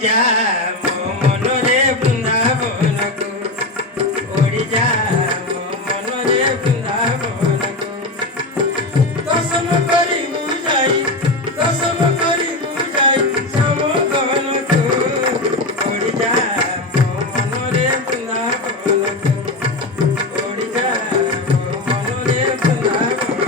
যা ମୋ ମନରେ ବୃନ୍ଦାବନକୁ ଓଡ଼ି ଯା ମୋ ମନରେ ବୃନ୍ଦାବନକୁ ଦର୍ଶନ କରି ମୁଁ ଯାଇ ଦର୍ଶନ କରି ମୁଁ ଯାଇ ଶ୍ୟାମ ଗହନକୁ ଓଡ଼ି ଯା ମୋ ମନରେ ବୃନ୍ଦାବନକୁ ଓଡ଼ି ଯା ମୋ ମନରେ ବୃନ୍ଦାବନକୁ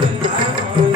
Brindavan